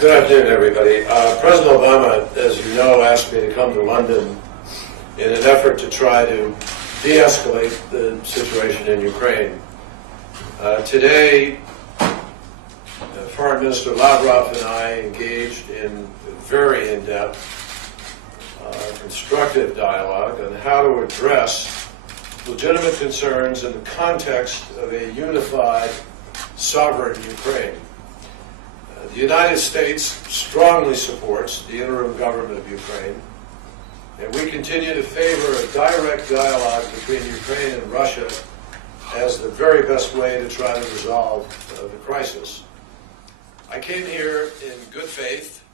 Good afternoon, everybody. President Obama, as you know, asked me to come to London in an effort to try to de-escalate the situation in Ukraine. Today, Foreign Minister Lavrov and I engaged in very in-depth, constructive dialogue on how to address legitimate concerns in the context of a unified, sovereign Ukraine. The United States strongly supports the interim government of Ukraine, and we continue to favor a direct dialogue between Ukraine and Russia as the very best way to try to resolve the crisis. I came here in good faith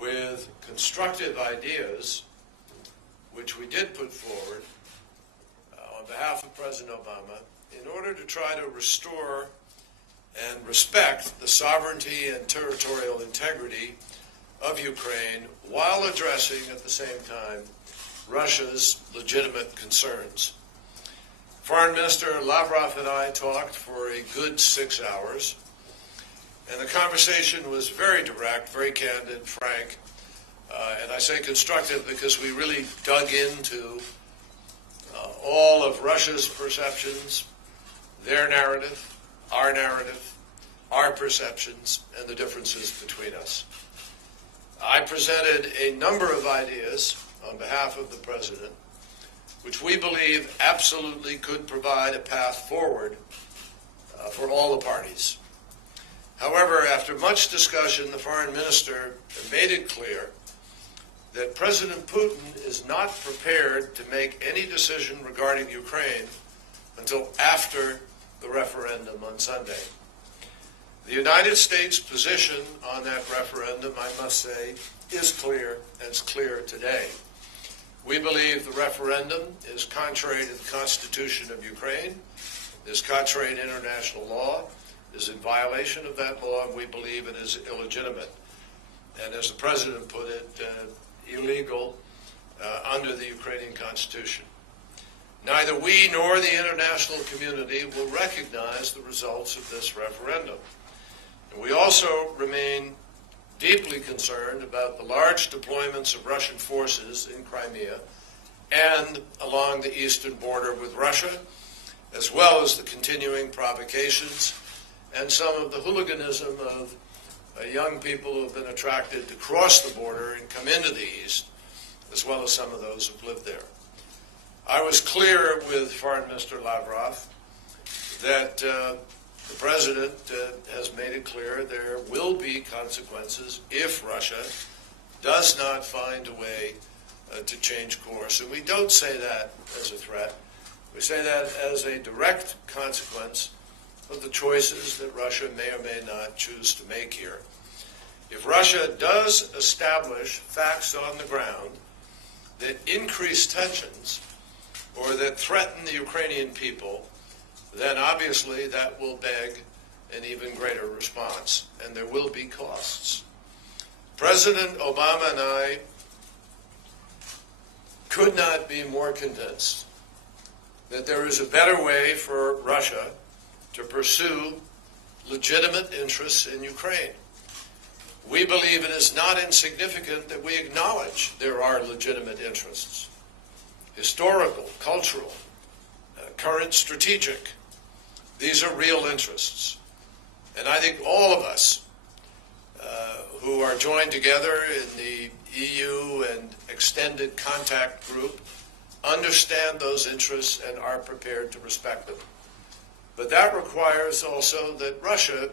with constructive ideas, which we did put forward on behalf of President Obama in order to try to restore and respect the sovereignty and territorial integrity of Ukraine while addressing at the same time Russia's legitimate concerns. Foreign Minister Lavrov and I talked for a good 6 hours, and the conversation was very direct, very candid, frank, and I say constructive because we really dug into all of Russia's perceptions, their narrative, our perceptions, and the differences between us. I presented a number of ideas on behalf of the President, which we believe absolutely could provide a path forward for all the parties. However, after much discussion, the Foreign Minister made it clear that President Putin is not prepared to make any decision regarding Ukraine until after the referendum on Sunday. The United States' position on that referendum, I must say, is clear, and it's clear today. We believe the referendum is contrary to the Constitution of Ukraine, is contrary to international law, is in violation of that law, and we believe it is illegitimate. And as the President put it, illegal under the Ukrainian Constitution. Neither we nor the international community will recognize the results of this referendum. And we also remain deeply concerned about the large deployments of Russian forces in Crimea and along the eastern border with Russia, as well as the continuing provocations and some of the hooliganism of young people who have been attracted to cross the border and come into the east, as well as some of those who've lived there. I was clear with Foreign Minister Lavrov that the President has made it clear there will be consequences if Russia does not find a way to change course. And we don't say that as a threat. We say that as a direct consequence of the choices that Russia may or may not choose to make here. If Russia does establish facts on the ground that increase tensions or that threaten the Ukrainian people, then obviously that will beg an even greater response, and there will be costs. President Obama and I could not be more convinced that there is a better way for Russia to pursue legitimate interests in Ukraine. We believe it is not insignificant that we acknowledge there are legitimate interests. Historical, cultural, current strategic. These are real interests. And I think all of us who are joined together in the EU and extended contact group understand those interests and are prepared to respect them. But that requires also that Russia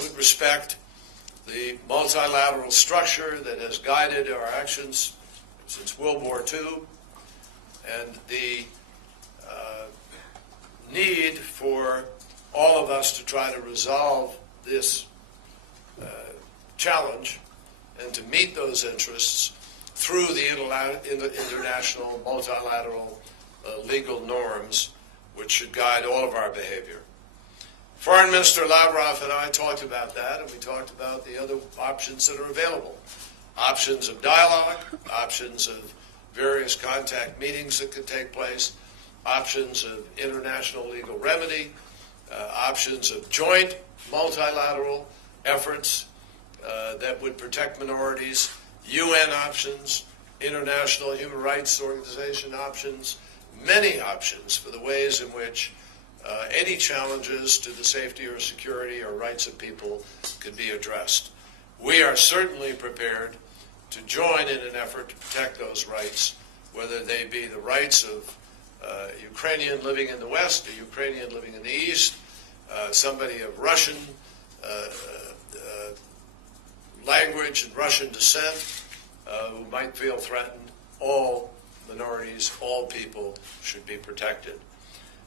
would respect the multilateral structure that has guided our actions since World War II, and the need for all of us to try to resolve this challenge and to meet those interests through the international multilateral legal norms which should guide all of our behavior. Foreign Minister Lavrov and I talked about that, and we talked about the other options that are available. Options of dialogue, options of various contact meetings that could take place, options of international legal remedy, options of joint multilateral efforts that would protect minorities, UN options, international human rights organization options, many options for the ways in which any challenges to the safety or security or rights of people could be addressed. We are certainly prepared to join in an effort to protect those rights, whether they be the rights of Ukrainian living in the West, a Ukrainian living in the East, somebody of Russian language and Russian descent who might feel threatened. All minorities, all people should be protected.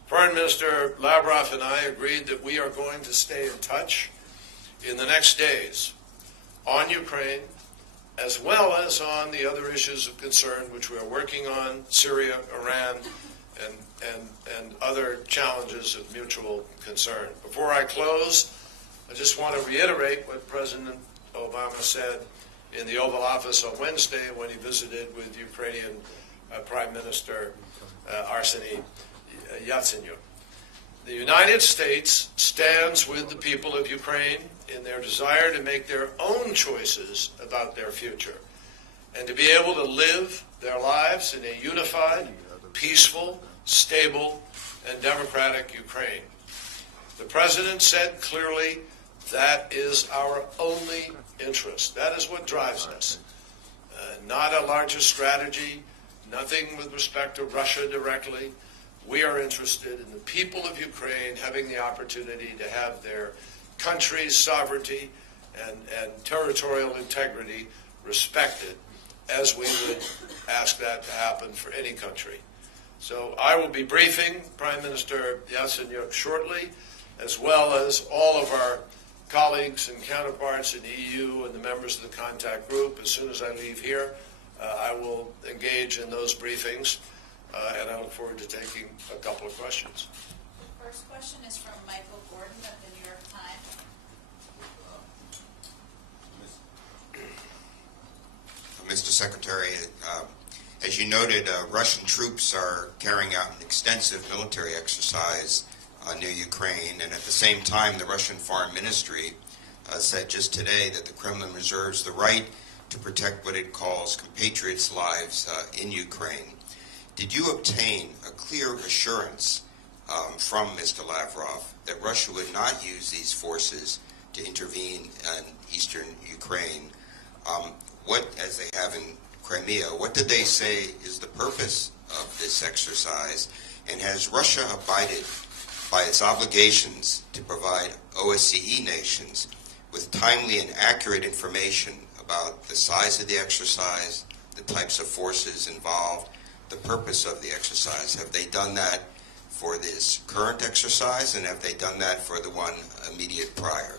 Foreign Minister Lavrov and I agreed that we are going to stay in touch in the next days on Ukraine, as well as on the other issues of concern which we are working on, Syria, Iran, and other challenges of mutual concern. Before I close, I just want to reiterate what President Obama said in the Oval Office on Wednesday when he visited with Ukrainian Prime Minister Arseniy Yatsenyuk. The United States stands with the people of Ukraine in their desire to make their own choices about their future and to be able to live their lives in a unified, peaceful, stable, and democratic Ukraine. The President said clearly that is our only interest. That is what drives us. Not a larger strategy, nothing with respect to Russia directly. We are interested in the people of Ukraine having the opportunity to have their country's sovereignty and territorial integrity respected, as we would ask that to happen for any country. So I will be briefing Prime Minister Yatsenyuk shortly, as well as all of our colleagues and counterparts in the EU and the members of the contact group. As soon as I leave here, I will engage in those briefings, and I look forward to taking a couple of questions. The first question is from Michael Gordon of the New York Times. Mr. Secretary, as you noted, Russian troops are carrying out an extensive military exercise near Ukraine, and at the same time, the Russian Foreign Ministry said just today that the Kremlin reserves the right to protect what it calls compatriots' lives in Ukraine. Did you obtain a clear assurance from Mr. Lavrov that Russia would not use these forces to intervene in eastern Ukraine? What, as they have in Crimea, what did they say is the purpose of this exercise? And has Russia abided by its obligations to provide OSCE nations with timely and accurate information about the size of the exercise, the types of forces involved, the purpose of the exercise? Have they done that for this current exercise, and have they done that for the one immediate prior?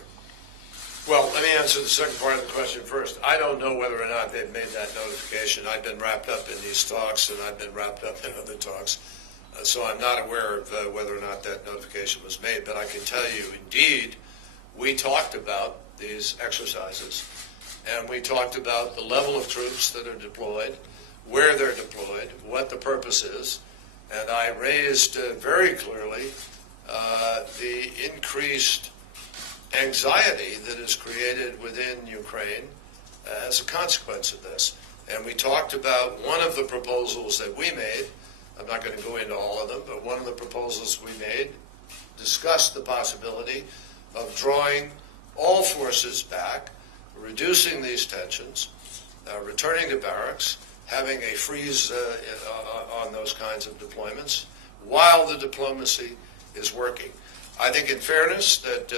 Well, let me answer the second part of the question first. I don't know whether or not they've made that notification. I've been wrapped up in these talks, and I've been wrapped up in other talks. So I'm not aware of whether or not that notification was made. But I can tell you, indeed, we talked about these exercises, and we talked about the level of troops that are deployed, where they're deployed, what the purpose is. And I raised very clearly the increased anxiety that is created within Ukraine as a consequence of this. And we talked about one of the proposals that we made. I'm not going to go into all of them, but one of the proposals we made discussed the possibility of drawing all forces back, reducing these tensions, returning to barracks, having a freeze on those kinds of deployments while the diplomacy is working. I think, in fairness, that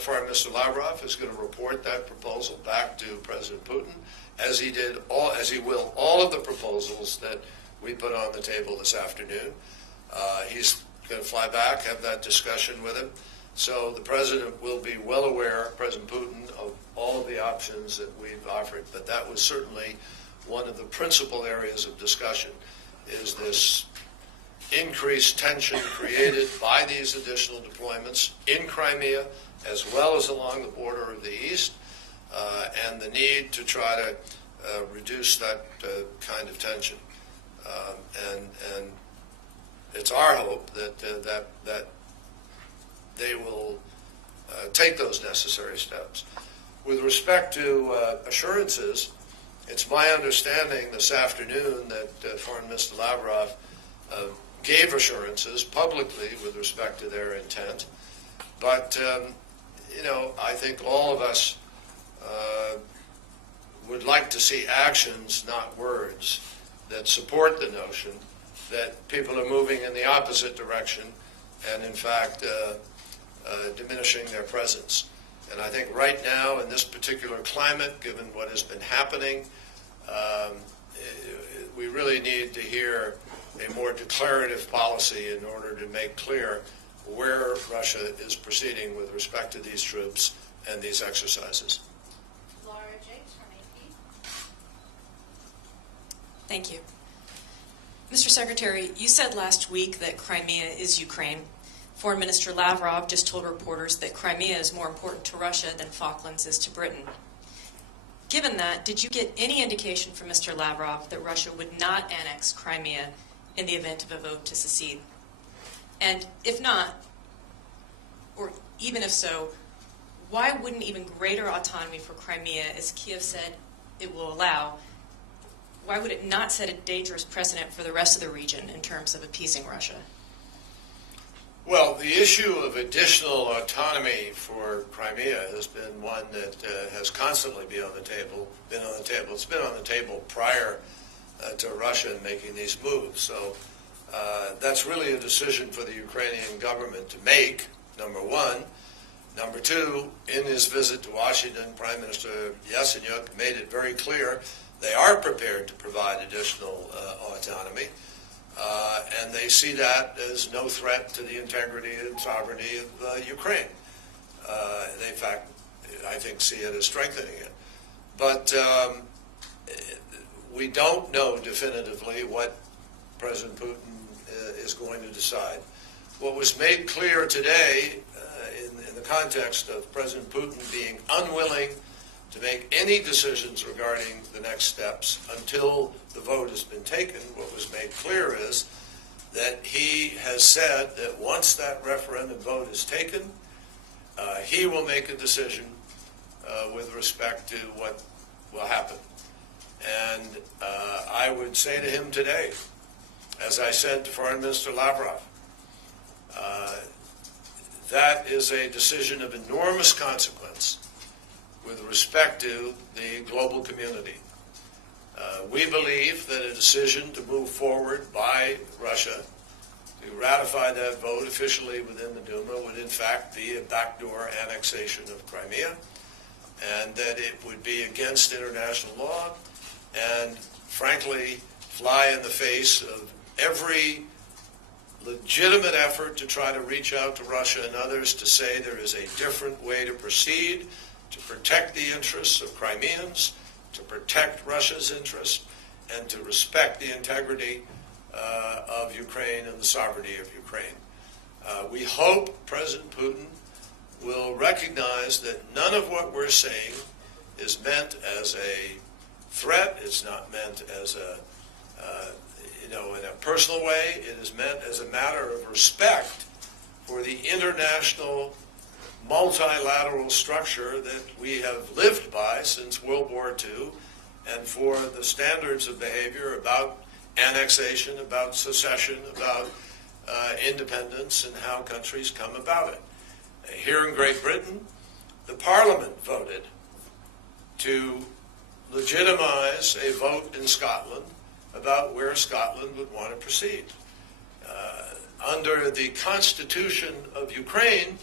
Foreign Minister Lavrov is going to report that proposal back to President Putin, as he will all of the proposals that we put on the table this afternoon. He's going to fly back, have that discussion with him. So the President will be well aware, President Putin, of all of the options that we've offered. But that was certainly one of the principal areas of discussion, is this increased tension created by these additional deployments in Crimea, as well as along the border of the east, and the need to try to reduce that kind of tension. And it's our hope that they will take those necessary steps. With respect to assurances, it's my understanding this afternoon that Foreign Minister Lavrov gave assurances publicly with respect to their intent. But, I think all of us would like to see actions, not words, that support the notion that people are moving in the opposite direction and, in fact, diminishing their presence. And I think right now, in this particular climate, given what has been happening, we really need to hear a more declarative policy in order to make clear where Russia is proceeding with respect to these troops and these exercises. Laura Jakes from AP. Thank you. Mr. Secretary, you said last week that Crimea is Ukraine. Foreign Minister Lavrov just told reporters that Crimea is more important to Russia than Falklands is to Britain. Given that, did you get any indication from Mr. Lavrov that Russia would not annex Crimea in the event of a vote to secede? And if not, or even if so, why wouldn't even greater autonomy for Crimea, as Kiev said it will allow, why would it not set a dangerous precedent for the rest of the region in terms of appeasing Russia? Well, the issue of additional autonomy for Crimea has been one that has constantly been on the table. It's been on the table prior to Russia making these moves. So that's really a decision for the Ukrainian government to make, number one. Number two, in his visit to Washington, Prime Minister Yatsenyuk made it very clear they are prepared to provide additional autonomy. And they see that as no threat to the integrity and sovereignty of Ukraine. They, in fact, I think, see it as strengthening it. But we don't know definitively what President Putin is going to decide. What was made clear today in the context of President Putin being unwilling to make any decisions regarding the next steps until the vote has been taken, what was made clear is that he has said that once that referendum vote is taken, he will make a decision with respect to what will happen. And I would say to him today, as I said to Foreign Minister Lavrov, that is a decision of enormous consequence with respect to the global community. We believe that a decision to move forward by Russia to ratify that vote officially within the Duma would in fact be a backdoor annexation of Crimea, and that it would be against international law and, frankly, fly in the face of every legitimate effort to try to reach out to Russia and others to say there is a different way to proceed to protect the interests of Crimeans, to protect Russia's interests, and to respect the integrity of Ukraine and the sovereignty of Ukraine. We hope President Putin will recognize that none of what we're saying is meant as a threat. It's not meant as in a personal way. It is meant as a matter of respect for the international multilateral structure that we have lived by since World War II, and for the standards of behavior about annexation, about secession, about independence, and how countries come about it. Here in Great Britain, the Parliament voted to legitimize a vote in Scotland about where Scotland would want to proceed. Under the Constitution of Ukraine,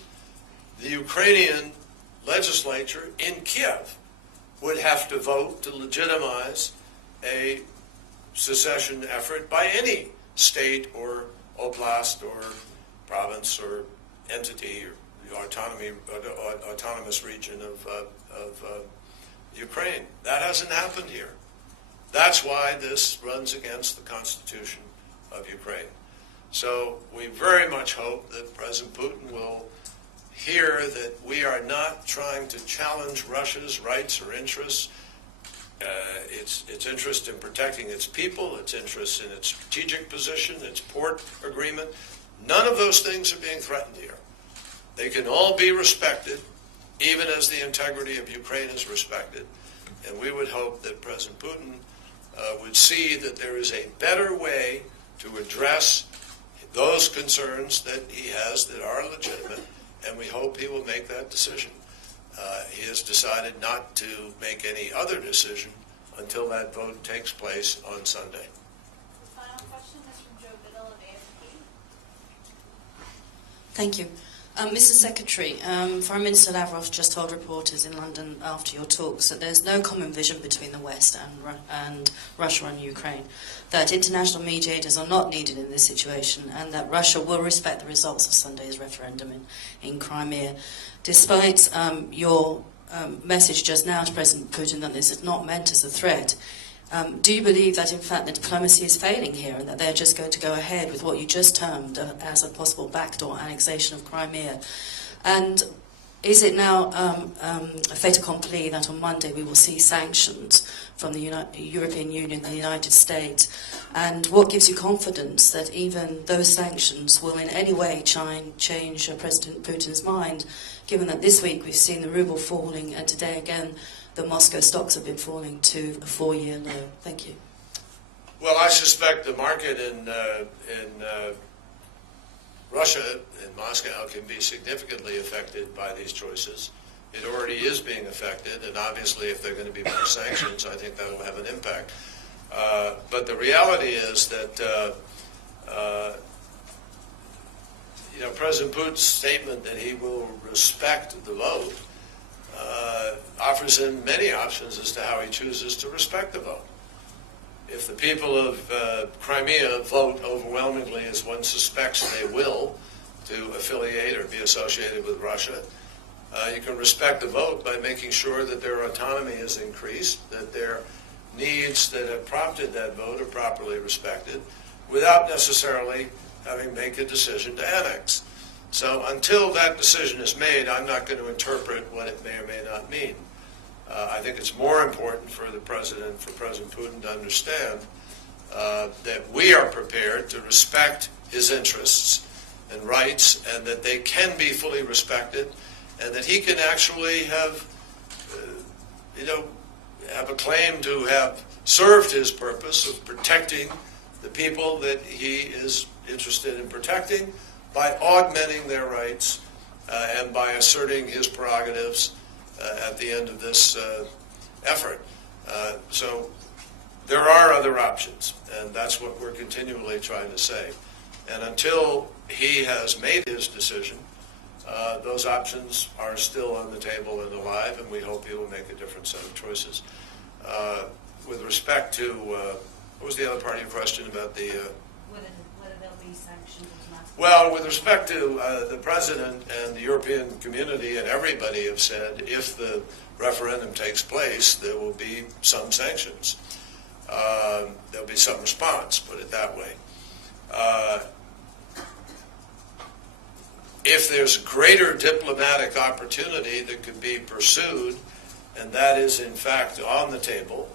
the Ukrainian legislature in Kiev would have to vote to legitimize a secession effort by any state or oblast or province or entity or autonomous region of Ukraine. That hasn't happened here. That's why this runs against the Constitution of Ukraine. So we very much hope that President Putin will hear that we are not trying to challenge Russia's rights or interests, its interest in protecting its people, its interest in its strategic position, its port agreement. None of those things are being threatened here. They can all be respected even as the integrity of Ukraine is respected. And we would hope that President Putin would see that there is a better way to address those concerns that he has that are legitimate, and we hope he will make that decision. He has decided not to make any other decision until that vote takes place on Sunday. The final question is from Joe Biddle of AFP. Thank you. Mr. Secretary, Foreign Minister Lavrov just told reporters in London after your talks that there's no common vision between the West and Russia and Ukraine, that international mediators are not needed in this situation, and that Russia will respect the results of Sunday's referendum in Crimea. Despite your message just now to President Putin that this is not meant as a threat, do you believe that in fact the diplomacy is failing here and that they're just going to go ahead with what you just termed as a possible backdoor annexation of Crimea? And is it now a fait accompli that on Monday we will see sanctions from the European Union and the United States? And what gives you confidence that even those sanctions will in any way change President Putin's mind, given that this week we've seen the ruble falling and today again the Moscow stocks have been falling to a 4-year low? Thank you. Well, I suspect the market in Russia, in Moscow, can be significantly affected by these choices. It already is being affected, and obviously if there are going to be more sanctions, I think that will have an impact. But the reality is that President Putin's statement that he will respect the vote offers him many options as to how he chooses to respect the vote. If the people of Crimea vote overwhelmingly, as one suspects they will, to affiliate or be associated with Russia, you can respect the vote by making sure that their autonomy is increased, that their needs that have prompted that vote are properly respected, without necessarily having to make a decision to annex. So until that decision is made, I'm not going to interpret what it may or may not mean. I think it's more important for President Putin to understand that we are prepared to respect his interests and rights, and that they can be fully respected, and that he can actually have a claim to have served his purpose of protecting the people that he is interested in protecting by augmenting their rights and by asserting his prerogatives at the end of this effort. So there are other options, and that's what we're continually trying to say. And until he has made his decision, those options are still on the table and alive, and we hope he will make a different set of choices. With respect to, what was the other part of your question about the... Whether there'll be sanctions automatically? Well, with respect to the President and the European community and everybody have said, if the referendum takes place, there will be some sanctions. There'll be some response, put it that way. If there's greater diplomatic opportunity that could be pursued, and that is in fact on the table,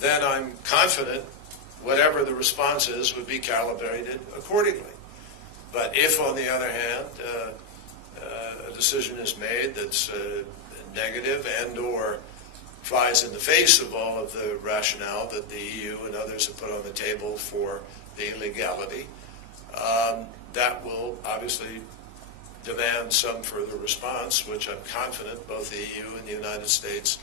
then I'm confident whatever the response is would be calibrated accordingly. But if, on the other hand, a decision is made that's negative and or flies in the face of all of the rationale that the EU and others have put on the table for the illegality, that will obviously demand some further response, which I'm confident both the EU and the United States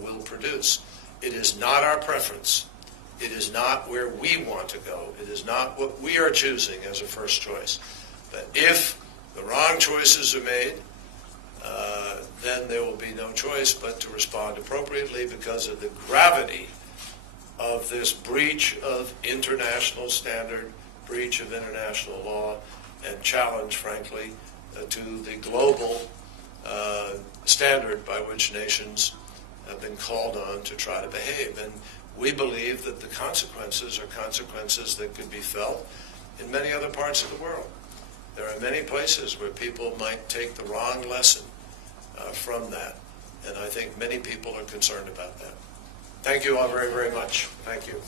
will produce. It is not our preference. It is not where we want to go. It is not what we are choosing as a first choice. But if the wrong choices are made, then there will be no choice but to respond appropriately because of the gravity of this breach of international standard, breach of international law, and challenge, frankly, to the global standard by which nations have been called on to try to behave. And we believe that the consequences are consequences that could be felt in many other parts of the world. There are many places where people might take the wrong lesson from that, and I think many people are concerned about that. Thank you all very, very much. Thank you.